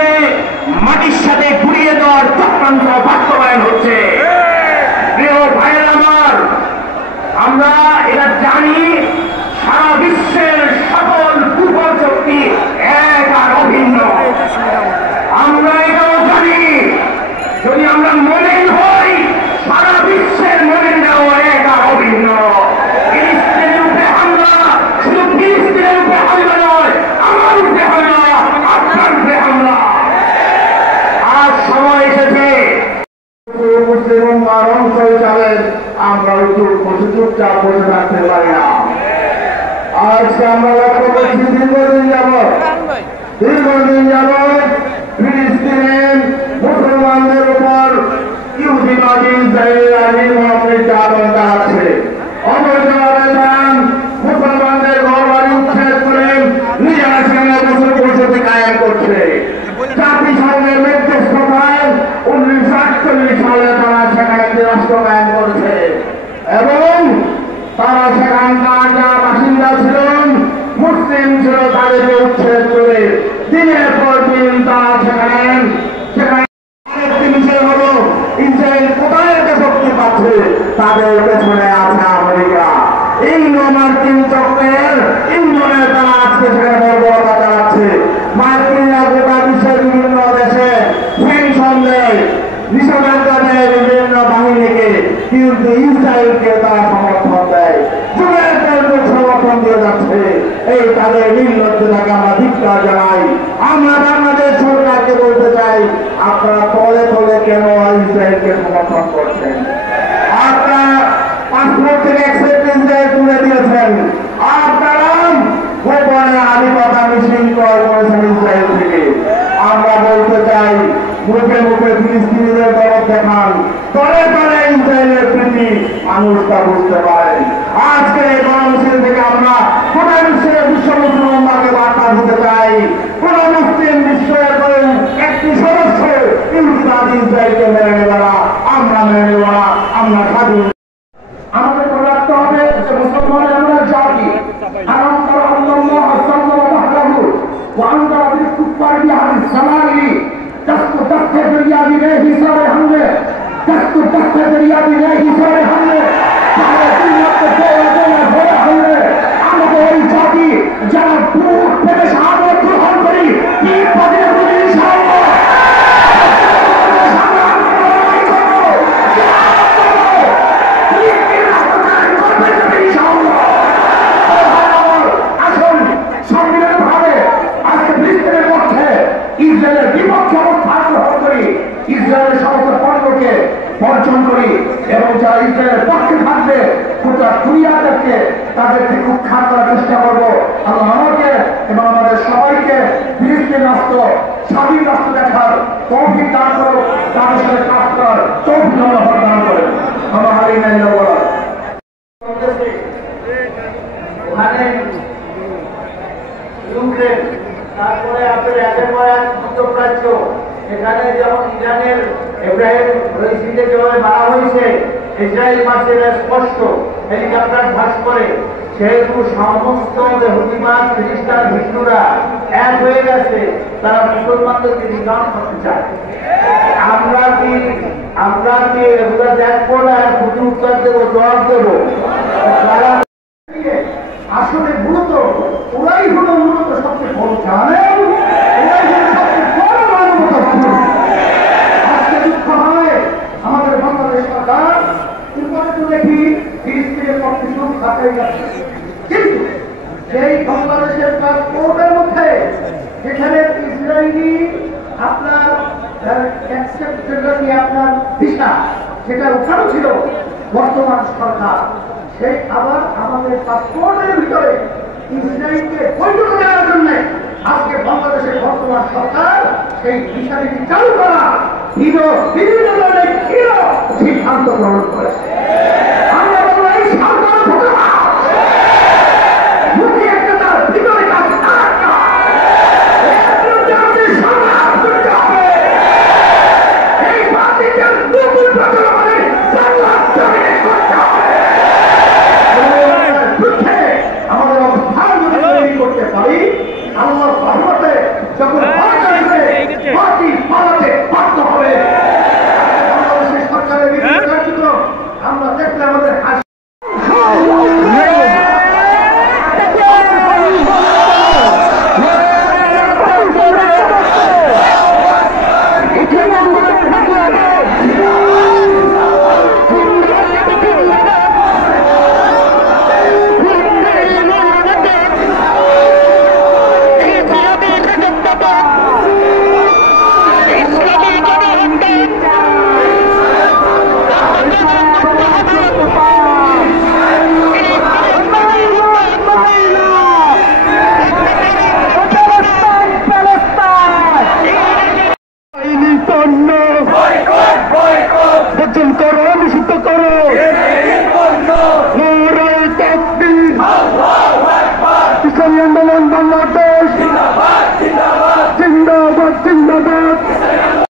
ফিলিস্তিনকে মাটির সাথে ঘুরিয়ে দেওয়ার চক্রান্ত বাস্তবায়ন হচ্ছে। প্রিয় ভাইয়ের আমার, আমরা এটা জানি সারা বিশ্বের সকল কুফল শক্তি এক আর অভিন্ন। আমরা এটাও জানি যদি আমরা মোমেন হই সারা বিশ্বের মোমেনরাও এক আর অভিন্ন। ফিলিস্তিনের উপরে হামলা শুধু ফিলিস্তিনের উপরে হামলা নয়, আমার উপরে হামলা, আপনার উপরে হামলা। আজ সময় এসেছে মুসলিম উম্মাহর অংশ হিসাবে আমরা চুপচাপ বসে থাকতে পারি না। আজকে আমরা লক্ষ্য করছি দীর্ঘদিন যাবৎ ফিলিস্তিনের মুসলমানদের উপর ইহুদিবাদী ইসরায়েলিরা নির্মম নির্যাতন চালাচ্ছে। অবৈধভাবে মুসলমানদের ঘর বাড়ি উচ্ছেদ করে নিজেরা সেখানে বছর পরিষদে কায়েম করছে। জাতিসংঘের মধ্যস্থতায় 1948 সালে তারা সেখানে রাষ্ট্র কায়েম করেছে এবং তারা সেখানকার যারা বাসিন্দা ছিলেন মুসলিম ছিল তাদেরকে উচ্ছেদ করে দিনের পর দিন তারা সেখানে আরেকটি বিষয় হল ইসরায়েল কোথায় একটা শক্তি পাচ্ছে, তাদের পেছনে আছে আমেরিকা। এই মার্কিন চক্রের ইন্ধনে তারা আজকে সেখানে বর্বরতা চালাচ্ছে। মার্কিনরা গোটা বিশ্বের বিভিন্ন দেশে পেনশন দেয়, নিষেধাজ্ঞা দেয় বিভিন্ন বাহিনীকে, কিন্তু ইসরায়েলকে তারা সমর্থন দেয়, যুগের পর যুগ সমর্থন দিয়ে যাচ্ছে। এই তাদের নির্লজ্জতাকে আমরা ধিক্কার জানাই। আমরা বাংলাদেশ সরকারকে বলতে চাই, আপনারা তলে তলে কেন ইসরায়েলকে সমর্থন করছেন? আপনারা পাসপোর্ট থেকে অ্যাকসেপ্টেন্স তুলে দিয়েছেন, আপনারা গোপনে আধিপত্য শৃঙ্খল করেছেন ইসরায়েল থেকে। আমরা বলতে চাই, মুখে মুখে ফিলিস্তিনিদের দরদ দেখান, তলে তলে ইসরায়েলের প্রীতি মানুষ তা বুঝতে পারেন। আজকে এই গণমিছিল থেকে আমরা গোটা বিশ্বের বিশ্ব মুসলমানকে বার্তা দিতে চাই, কোন মুসলিম বিশ্বের একটি সদস্য ইহুদিবাদী ইসরায়েলকে মেনে নেবে না, আমরা মেনে নেব না, আমরা স্বাধীন। আমাদের মনে রাখতে হবে যে মুসলমানের আমরা জাতি আরাম করা আল্লাহ আসাল্লাহ মাহরাহু ওয়ান্দারা বিল কুফার বিহার সামারি দস্তু দস্তে দরিয়া দিনে হিসাবে हमने दस्तु दस्ते दरिया दिने হিসাবে हमने সারা দুনিয়াতে বড় হলে আমাদের এই জাতি যারা বুক থেকে শাহাদাত গ্রহণ করি কি পদে বলি ইনশাআল্লাহ ইসরায়েলের বিপক্ষে অবস্থান গ্রহণ করি, ইসরায়েলের সমস্ত পণ্যকে বর্জন করি এবং যারা ইসরায়েলের পক্ষে থাকবে গোটা দুনিয়াদেরকে তাদেরকে উৎখাত করার চেষ্টা করবো। আল্লাহ আমাকে এবং আমাদের সবাইকে ফিলিস্তিন রাষ্ট্র স্বাধীন রাষ্ট্র দেখার তৌফিক দান করো, তাদের সাথে কাজ করার তৌফিক দান করে। আমার হারিয়ে ওখানে ইউক্রেন, তারপরে আপনার একের পর এক মধ্যপ্রাচ্য, এখানে যেমন ইরানের ইব্রাহিম রইসিকে যেভাবে মারা হয়েছে, ইসরায়েল মাসে স্পষ্ট হেলিকপ্টার ধ্বংস করে, সেহেতু সমস্ত হুদিবাদ খ্রিস্টান হিন্দুরা এক হয়ে গেছে, তারা মুসলমানদেরকে নিধন করতে চায়। আমরা কি এগুলো দেখবো না, বুঝে উত্তর দেবো, জবাব দেবো? আসলে মূলত ওরাই হলো মূলত সবচেয়ে বড় জানেন, ওরাই হলো সবচেয়ে বড় মানবতা। আজকে দুঃখ হয় আমাদের বাংলাদেশ সরকার তো দেখি ফিলিস্তিনের পক্ষে শুধু থাকাই যাচ্ছে, কিন্তু সেই বাংলাদেশের পাসপোর্টের মধ্যে যেখানে ইসরায়েলি আপনার আপনার ভিসা সেটা ওখানে ছিল বর্তমান সরকার, সেই আবার আমাদের পাসপোর্টের ভিতরে ইসরায়েলকে বৈধ দেওয়ার জন্য আজকে বাংলাদেশের বর্তমান সরকার সেই বিষয়টি চালু করা বিভিন্ন ধরনের সিদ্ধান্ত গ্রহণ করেছে। আমরা বলবো এই সরকার ভিতরে কাজ এই বাতিলের নতুন প্রচলনে আমাদের অবস্থান যদি তৈরি করতে পারি, আল্লাহর রহমতে যখন করো।